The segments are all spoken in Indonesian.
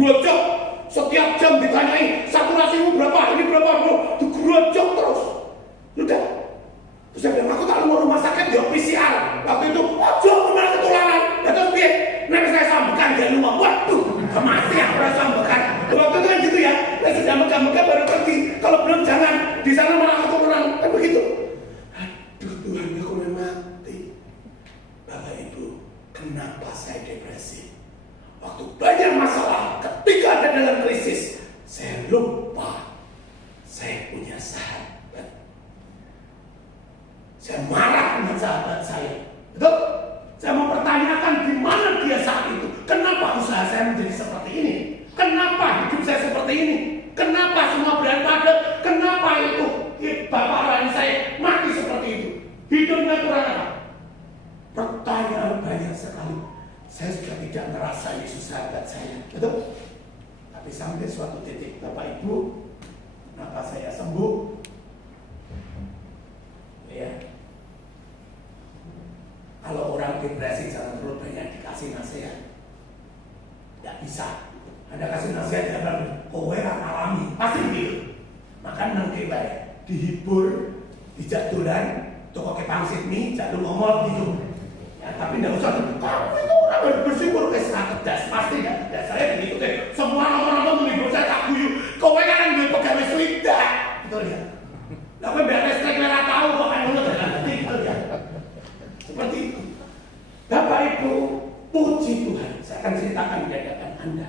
digerojok. Setiap jam ditanyai, saturasimu berapa, ini berapa, bro, digerojok terus. Udah. Terus saya bilang, aku tak mau rumah sakit, ya PCR. Waktu itu, ojo malah ketularan. Ya terus biar, nanti saya sambukan dia rumah. Waduh, mati aku rasa sambukan. Waktu itu kan gitu ya, saya sudah megah-megah baru pergi. Kalau belum jangan, di sana malah ketularan. Kan begitu. Aduh Tuhan, aku udah mati. Bapak Ibu, kenapa saya depresi? Waktu banyak masalah, ketika ada dalam krisis, saya lupa saya punya sahabat. Saya marah dengan sahabat saya. Betul? Saya mempertanyakan di mana dia saat itu. Kenapa usaha saya menjadi seperti ini? Kenapa hidup saya seperti ini? Kenapa semua berantakan? Kenapa itu bapak lain saya mati seperti itu? Hidupnya kurang apa? Pertanyaan banyak sekali. Saya sudah tidak merasa Yesus sahabat saya. Betul? Tapi sampai suatu titik, Bapak Ibu, kenapa saya sembuh? Ya. Kalau orang depresi jangan terlalu banyak dikasih nasihat. Tidak bisa. Ada kasih nasihat ya bang, kowe alami, pasti begitu. Maka nanti baik dihibur, dijak dolan, toko ke pangsit mie, jatuh ngomong gitu. Ya, tapi tidak usah. Kamu itu orang bersyukur sangat cerdas, pasti tidak cerdas. Saya begitu deh. Semua orang-orang menghibur saya tak guyu. Kowe kan gue pegawai swida, betul ya? Lah kowe biar listrik merah tahu kok kan ngono ngerti gitu ya. Seperti itu. Bapak Ibu, puji Tuhan. Saya akan ceritakan di hadapan Anda.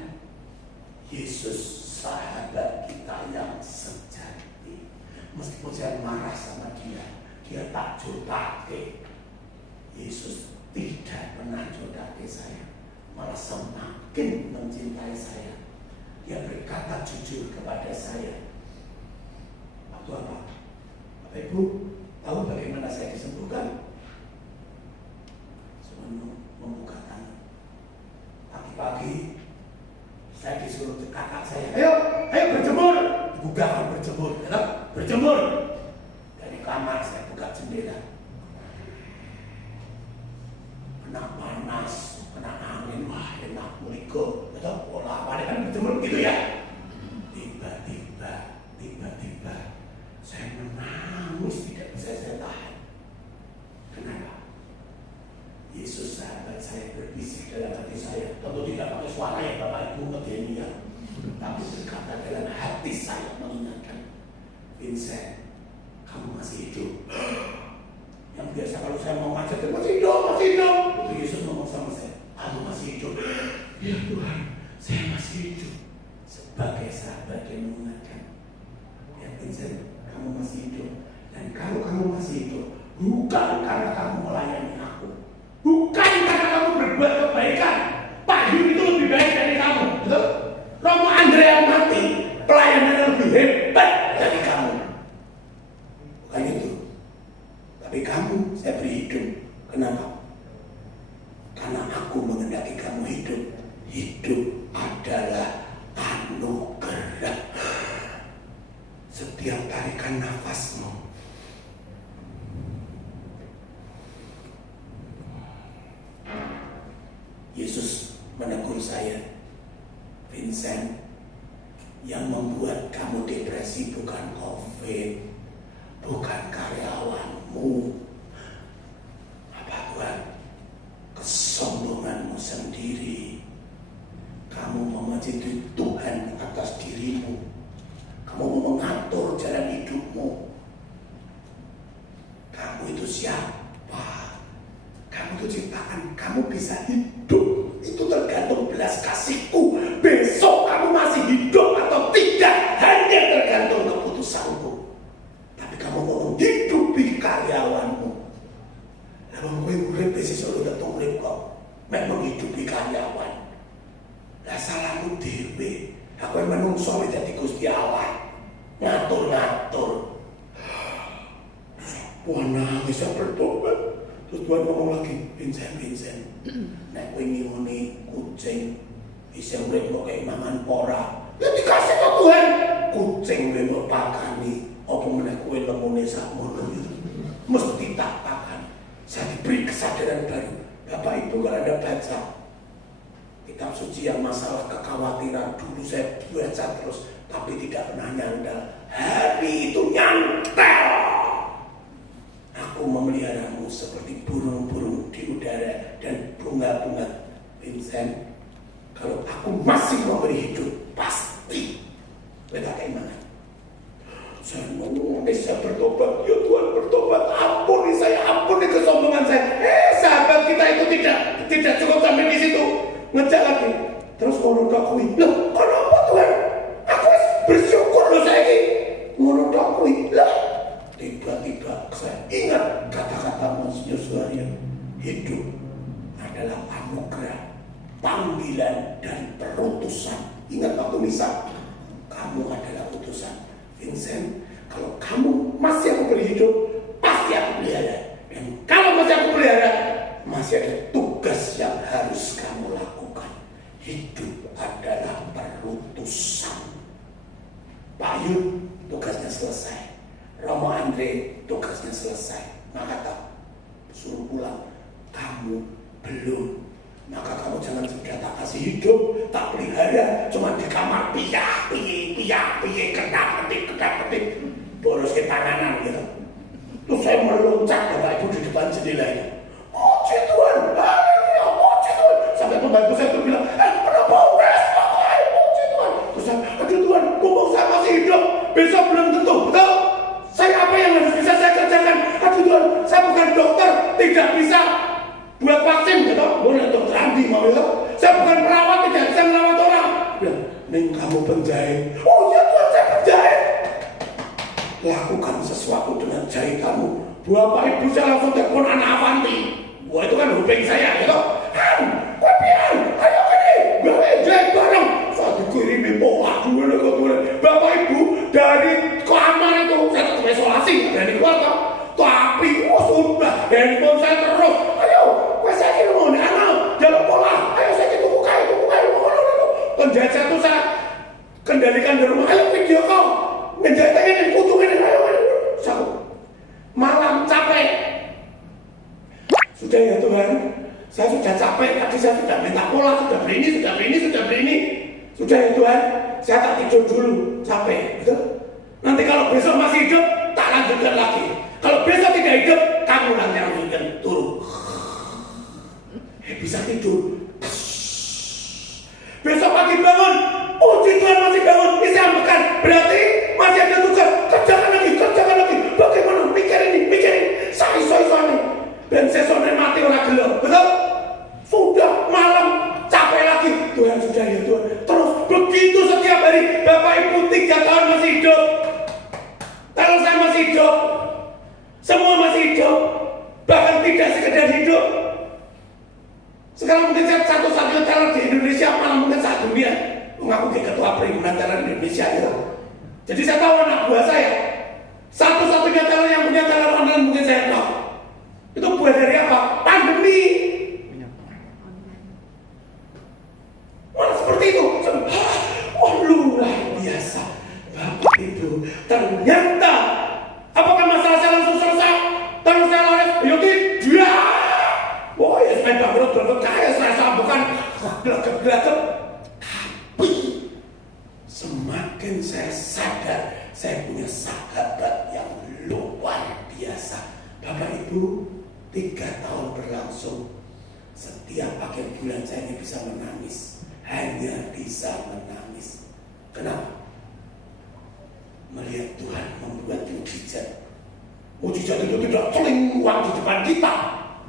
Yesus sahabat kita yang sejati. Meskipun saya marah sama dia tak jodake. Yesus tidak pernah jodake saya, malah semakin mencintai saya. Dia berkata jujur kepada saya. Waktu apa? Bapak Ibu tahu bagaimana saya disembuhkan? Sebelum membuka tangan. Pagi-pagi saya disuruh ke kakak saya, ayo berjemur. Digugah berjemur, berjemur. Dari kamar saya buka jendela. Kena panas, kena angin, wah enak meligo. Betul? Pola apa kan berjemur gitu ya. Tiba-tiba saya menangis, tidak bisa saya tahan. Kenapa? Yesus sahabat saya berbisik dalam hati saya. Tentu tidak pakai suara yang Bapak Ibu ngedeni ya, tapi berkata dalam hati saya mengingatkan, Vincent, kamu masih hidup. Yang biasa kalau saya mau ngajak, masih hidup. Itu Yesus ngomong sama saya, kamu masih hidup. Ya Tuhan, saya masih hidup. Sebagai sahabat yang mengingatkan, ya Vincent, kamu masih hidup. Dan kalau kamu masih hidup, bukan karena kamu melayani aku, bukan karena kamu berbuat kebaikan. Pak Yun itu lebih baik dari kamu, betul? Romo Andrea mati, pelayanan lebih hebat dari kamu. Bukan itu. Tapi kamu, saya beri hidup. Kenapa? Karena aku mengendaki kamu hidup. Hidup adalah anugerah. Setiap tarikan nafasmu, Yesus menegur saya, Vincent, yang membuat kamu depresi bukan COVID, bukan karyawanmu. Apa Tuhan? Kesombonganmu sendiri. Kamu mau mencintai Tuhan atas dirimu. Kamu mau mengatur jalan hidupmu. Kamu itu siapa? Kamu itu ciptaan. Kamu bisa hidup. Itu tergantung belas kasihku. Besok kamu masih hidup atau tidak, hanya tergantung keputusanku. Tapi kamu mau menghidupi karyawanmu. Lalu gue urip besok udah urip kok. Memang menghidupi karyawan. Lah salahku dhewe. Aku yang menungso jadi Gusti Allah. Ngatur-ngatur. Wah nangis saya bertobat. Terus Tuhan ngomong lagi, Vincent, nek wingi ngene kucing bisa urip kok kayak mangan pora. Ya dikasih ke Tuhan. Kucing mbok pakani, apa meneh kowe lemune sakmono itu. Mesti tak pakan. Saya diberi kesadaran baru. Bapak Ibu kalau Anda baca kitab suci yang masalah kekhawatiran dulu saya baca terus, tapi tidak pernah nyandal. Hari itu nyantel. Aku memeliharamu seperti burung-burung di udara dan bunga-bunga. Vincent, kalau aku masih memberi hidup, pasti beta keimanan. Saya ngomong, saya bertobat, ya Tuhan bertobat, ampuni saya, ampuni kesombongan saya. Sahabat kita itu tidak cukup sampai di situ, ngejak lagi. Terus ngono dakui, loh kenapa Tuhan? Aku bersyukur loh saya ini. Ngono dakui, lah tiba-tiba saya ingat kata-kata Monsinyur Suharyan, hidup adalah anugerah, panggilan dan perutusan. Ingat waktu misa, kamu adalah utusan. Vincent, kalau kamu masih aku beri hidup, pasti aku pelihara. Dan kalau masih aku pelihara, masih ada tugas yang harus kamu lakukan. Hidup adalah perutusan. Pak Yud, tugasnya selesai. Romo Andre, tugasnya selesai. Maka tak suruh pulang. Kamu belum. Maka kamu jangan sudah tak kasih hidup, tak pelihara, cuma di kamar piyak, kedap-kedip, boros ke tanganan gitu. Terus saya meloncat Bapak Ibu di depan jendela itu. Puji Tuhan, haleluya, puji Tuhan. Sampai pembantu saya itu bilang, kenapa wes, puji Tuhan. Terus saya, aduh Tuhan, mumpung saya masih hidup, besok belum tentu, betul? Saya apa yang harus bisa saya kerjakan? Aduh Tuhan, saya bukan dokter, tidak bisa buat vaksin gitu, boleh dokter Andi mau itu. Saya bukan perawat, tidak bisa merawat orang. Ya, Neng kamu penjahit. Oh ya Tuhan, saya penjahit. Lakukan sesuatu dengan jahit kamu. Bapak Ibu saya langsung telepon anak Avanti. Wah itu kan hubeng saya gitu. Kopian, ayo ini, gawe jahit bareng. Saya dikirimi pola dulu. Bapak Ibu dari kamar itu saya tetap isolasi, dari keluar toh. Tapi sudah handphone saya terus. Ayo, saya kira mau nih anak, jalan pola. Ayo saya tuku kayu. Penjahit satu saya kendalikan dari rumah. Ayo video call, menjahit ini, kutung ini. Ayo. Satu malam capek. Sudah ya Tuhan, saya sudah capek. Tadi saya sudah minta pola, sudah beli ini. Sudah ya Tuhan, saya tak tidur dulu, capek. Betul? Nanti kalau besok masih hidup, tak lanjutkan lagi. Kalau besok tidak hidup, kamu nanti lanjutkan turun. Bisa tidur. Besok pagi bangun, puji Tuhan masih bangun, bisa ambekan. Berarti masih ada tugas. Kerjakan lagi. Bagaimana? Mikirin. Sari-sari. Dan sesonen mati orang gelo. Betul? Sudah malam, capek lagi. Tuhan sudah ya Tuhan. Terus begitu setiap hari. Bapak Ibu 3 tahun masih hidup. Kalau saya masih hidup, semua masih hidup, bahkan tidak sekedar hidup. Sekarang mungkin saya satu-satunya teller di Indonesia, malah mungkin saat dunia. Mengaku ketua perhimpunan teller Indonesia gitu. Jadi saya tahu anak buah saya, satu-satunya teller yang punya teller online mungkin saya tahu. Itu buah dari apa? Pandemi. Malah seperti itu. Wah luar biasa. Bapak Ibu, ternyata apakah masalah saya langsung selesai? Terus saya lari, ya tidak. Wah ya saya bangkrut kaya, saya bukan gelap-gelap. Tapi semakin saya sadar, saya punya sahabat yang luar biasa. Bapak Ibu, 3 tahun berlangsung. Setiap akhir bulan saya ini bisa menangis. Hanya bisa menangis. Kenapa? Melihat Tuhan membuat mujizat. Mujizat itu tidak uang di depan kita.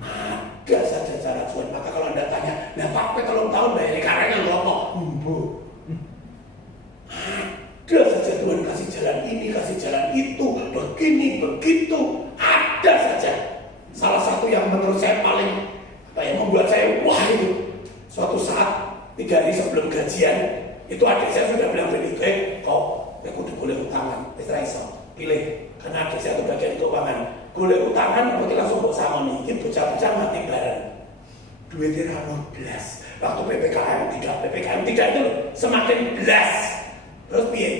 Ada saja cara Tuhan. Maka kalau Anda tanya, nah Pak kalau tahun bayar karena ngomong, ada saja Tuhan kasih jalan ini, kasih jalan itu, begini, begitu. Ada saja. Salah satu yang menurut saya paling yang membuat saya wah itu. Suatu saat 3 hari sebelum gajian, itu adik saya sudah bilang begini, aku boleh utangan, iso pilih karena adik saya itu bagian keuangan. Boleh utangan, aku langsung kok sama nih, ini bocah-bocah mati bareng. Duitnya rano belas. Waktu PPKM tidak itu semakin belas. Terus piye?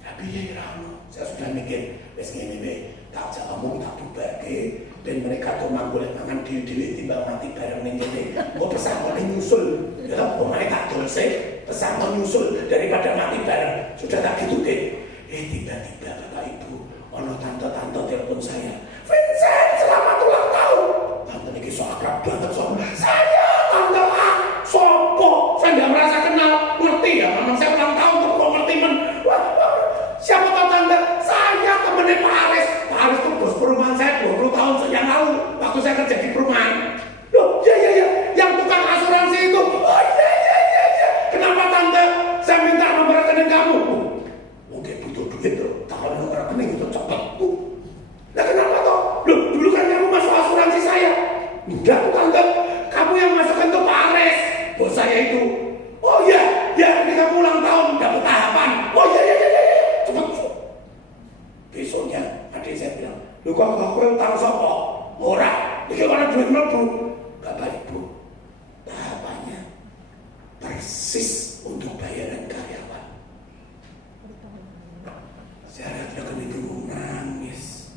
Tapi ya rano, saya sudah mikir, wes ngene tak ngomong tak dibagi, Dan mereka tuh manggul mangan diri-diri timbang mati bareng ning kene. Kok pesangone nyusul. Ya pemain tak dolse, pesangon nyusul daripada mati bareng. Sudah tak gitu deh. Tiba-tiba Bapak Ibu, ono tante-tante telepon saya. Vincent, selamat ulang tahun. Tante ini so akrab banget sama saya. Tante sopo, saya nggak merasa kenal. Ngerti ya, memang saya ulang tahun kok ngerti men. Wah, siapa tahu tante? Saya temennya Pak Aris. Pak Aris tuh bos perumahan saya 20 tahun yang lalu. Waktu saya kerja di perumahan. Loh, ya. Yang tukang asuransi itu. Oh iya. Kenapa tante? Saya minta nomor rekening kamu. Mungkin butuh duit tuh. Kalau nomor rekening itu cepet tuh. Nah kenapa toh? Loh, dulu kan kamu masuk asuransi saya. Enggak tuh tante. Kamu yang masukkan tuh Pak Aris. Bos saya itu. Oh iya. Ini kamu ulang tahun. Dapat tahapan. Oh iya. Cepet. Besoknya adik saya bilang, lu kok aku yang tahu siapa? Orang. Ini mana duit melebu. Bapak Ibu. Tahapannya persis untuk bayaran karyawan. Saya lihat rekening ibu nangis.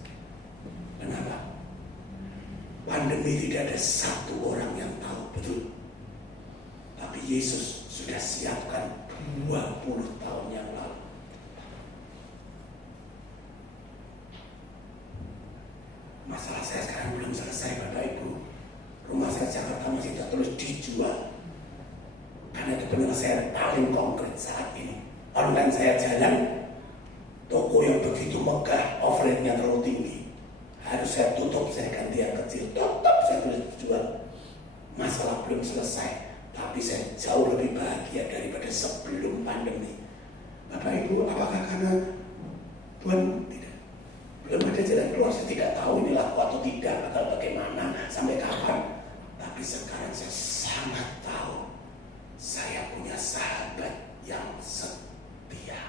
Kenapa? Pandemi tidak ada satu orang yang tahu betul. Tapi Yesus sudah siapkan 20 tahun yang lalu. Masalah saya sekarang belum selesai Bapak Ibu. Rumah saya Jakarta masih terus dijual. Karena itu penyelesaian paling konkret saat ini. Online saya jalan, toko yang begitu megah, overhead-nya terlalu tinggi. Harus saya tutup, saya ganti yang kecil. Tetap saya terus jual. Masalah belum selesai, tapi saya jauh lebih bahagia daripada sebelum pandemi. Bapak Ibu, apakah karena Tuhan tidak? Belum ada jalan keluar, saya tidak tahu ini laku atau tidak, atau bagaimana, sampai kapan. Tapi sekarang saya sangat tahu. Saya punya sahabat yang setia.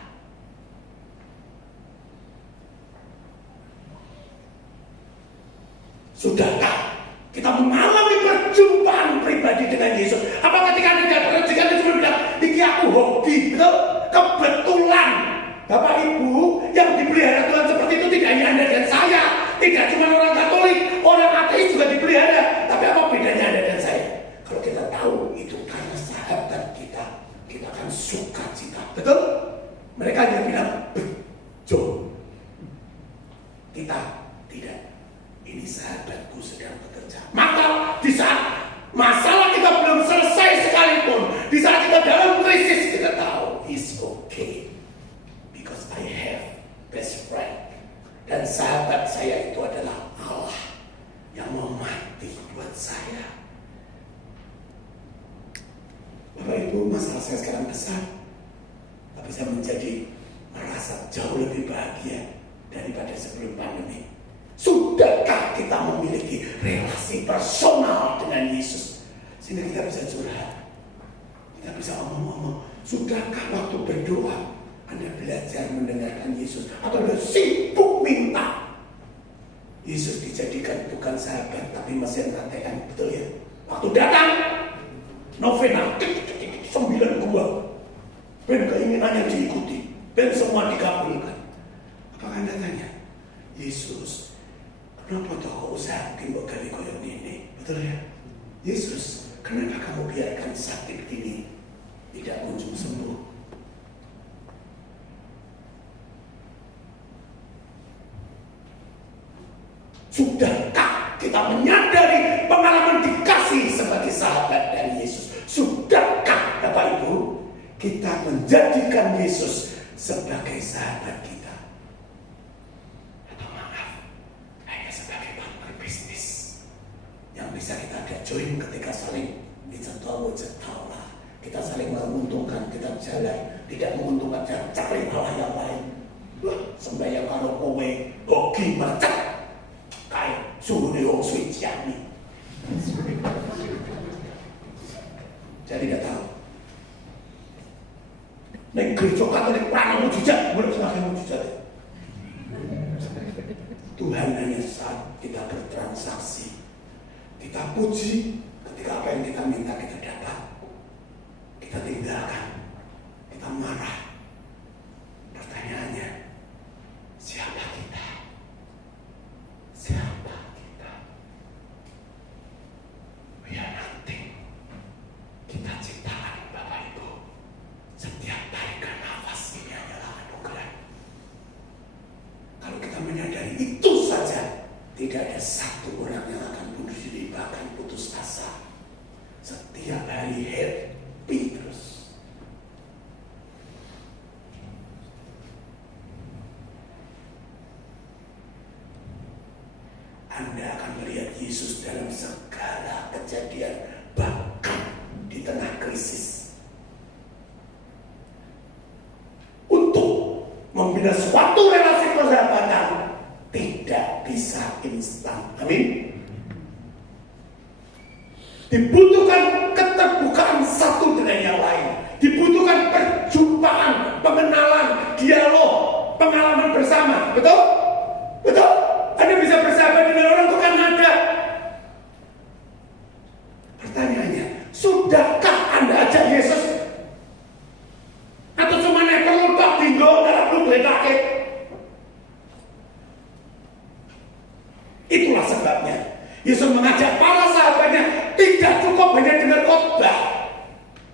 Sudahkah kita mengalami perjumpaan pribadi dengan Yesus? Apa ketika dia cuma bilang, ini aku hobi, betul? Kebetulan Bapak Ibu yang dipelihara Tuhan seperti itu tidak hanya Anda dan saya. Tidak cuma orang Katolik, orang ateis juga dipelihara. Tapi apa bedanya Anda dan saya? Kalau kita tahu itu karena sahabat kita akan suka cita. Betul? Mereka hanya bilang, bejo. Kita tidak. Ini sahabatku sedang bekerja. Maka di saat masalah kita belum selesai sekalipun, di saat kita dalam krisis, kita tahu it's okay. Because I have best friend. Dan sahabat saya itu adalah Allah yang mau mati buat saya. Bapak Ibu, masalah saya sekarang besar, tapi saya merasa jauh lebih bahagia daripada sebelum pandemi. Sudahkah kita memiliki relasi personal dengan Yesus sehingga kita bisa curhat, kita bisa omong-omong? Sudahkah waktu berdoa Anda belajar mendengarkan Yesus atau Anda sibuk minta? Yesus dijadikan bukan sahabat tapi mesin ATM, betul ya? Waktu datang novena 9 gua, ben keinginannya diikuti, ben semua dikabulkan. Apakah Anda tanya, Yesus, kenapa toh usaha mungkin buat kali koyon ini? Betul ya? Yesus, kenapa kamu biarkan sakit ini tidak kunjung sembuh? Sudahkah kita menyadari pengalaman dikasih sebagai sahabat dari Yesus? Sudahkah Bapak Ibu kita menjadikan Yesus sebagai sahabat kita? Atau maaf, hanya sebagai partner bisnis yang bisa kita ada join ketika saling dicetol lah. Kita saling menguntungkan, kita jalan. Tidak menguntungkan, jangan cari malah yang lain. Sembahyang karo kowe, hoki macet. Kayak suhu wong switch nih. Jadi tidak tahu. Nek gereja Katolik prana mujizat, boleh semakin mujizat. Tuhan hanya saat kita bertransaksi, kita puji ketika apa yang kita minta kita dapat, kita tinggalkan, kita marah. Pertanyaannya, siapa kita? Siapa kita? tidak ada satu orang yang akan bunuh diri, bahkan putus asa. Setiap hari happy terus. Anda akan melihat Yesus dalam segala kejadian, bahkan di tengah krisis. Untuk membina suatu relasi persahabatan tidak bisa instan. Amin. Dibutuhkan keterbukaan satu dengan yang lain. Dibutuhkan perjumpaan, pengenalan, dialog, pengalaman bersama. Betul? Betul? Anda bisa bersahabat dengan orang itu kan ada. Pertanyaannya, sudahkah Anda ajak Yesus? Atau cuma perlu tak tinggal dalam lu bedake? Itulah sebabnya Yesus mengajak para sahabatnya tidak cukup hanya dengar khotbah,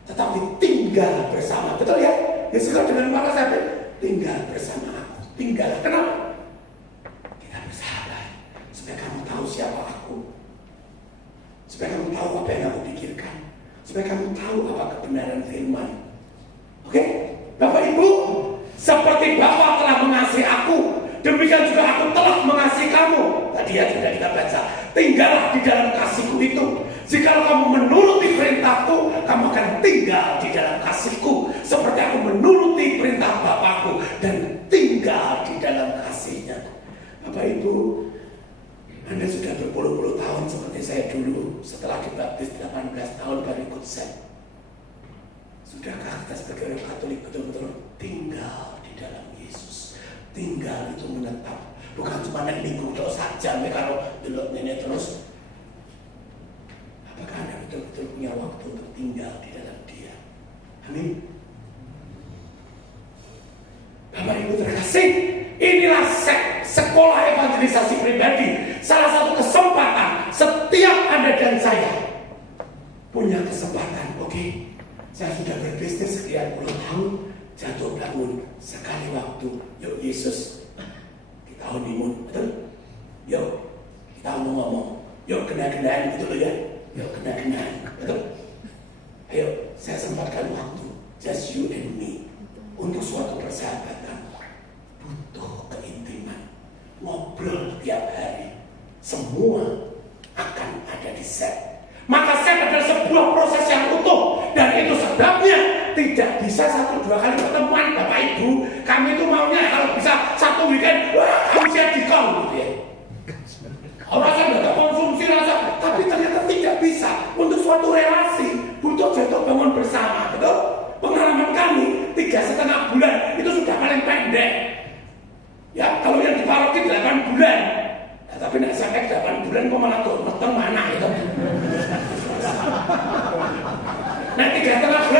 tetapi tinggal bersama. Betul ya? Yesus dengan para sahabat tinggal bersama aku. Tinggal. Kenapa? Kita bersahabat supaya kamu tahu siapa aku, supaya kamu tahu apa yang aku pikirkan, supaya kamu tahu apa kebenaran firman. Oke? Bapak Ibu, seperti Bapa telah mengasihi aku, demikian juga aku telah mengasihi kamu. Tadi ya sudah kita baca. Tinggallah di dalam kasihku itu. Jika kamu menuruti perintahku, kamu akan tinggal di dalam kasihku, seperti aku menuruti perintah Bapakku dan tinggal di dalam kasihnya. Bapak Ibu, Anda sudah berpuluh-puluh tahun seperti saya dulu. Setelah dibaptis 18 tahun baru ikut sel. Sudahkah kita sebagai orang Katolik betul-betul tinggal di dalam Yesus? Tinggal itu menetap, bukan cuma nek minggu tok saja. Kalau delok nenek terus, apakah Anda betul-betul punya waktu untuk tinggal di dalam Dia? Amin. Bapak Ibu terkasih, inilah sekolah evangelisasi pribadi. Salah satu kesempatan setiap Anda dan saya punya kesempatan. Oke, saya sudah berbisnis sekian puluh tahun, jatuh bangun sekali waktu. Yuk Yesus, kita honeymoon, betul? Yuk kita ngomong, yuk kena-kenaan, betul ya? Yuk kena-kenaan, betul? Ayo, saya sempatkan waktu, just you and me, untuk suatu persahabatan. Butuh keintiman, ngobrol tiap hari, semua akan ada di set. Maka set adalah sebuah proses yang utuh, dan itu sebabnya tidak bisa 1-2 kali pertemuan. Bapak Ibu, kami itu maunya kalau bisa satu weekend, wah kamu siap dikon gitu ya. Rasa nggak ada konsumsi rasa, tapi ternyata tidak bisa. Untuk suatu relasi butuh jatuh bangun bersama, betul? Pengalaman kami 3,5 bulan itu sudah paling pendek. Ya kalau yang di paroki 8 bulan, nah, tapi nak sampai 8 bulan kok malah tuh meteng mana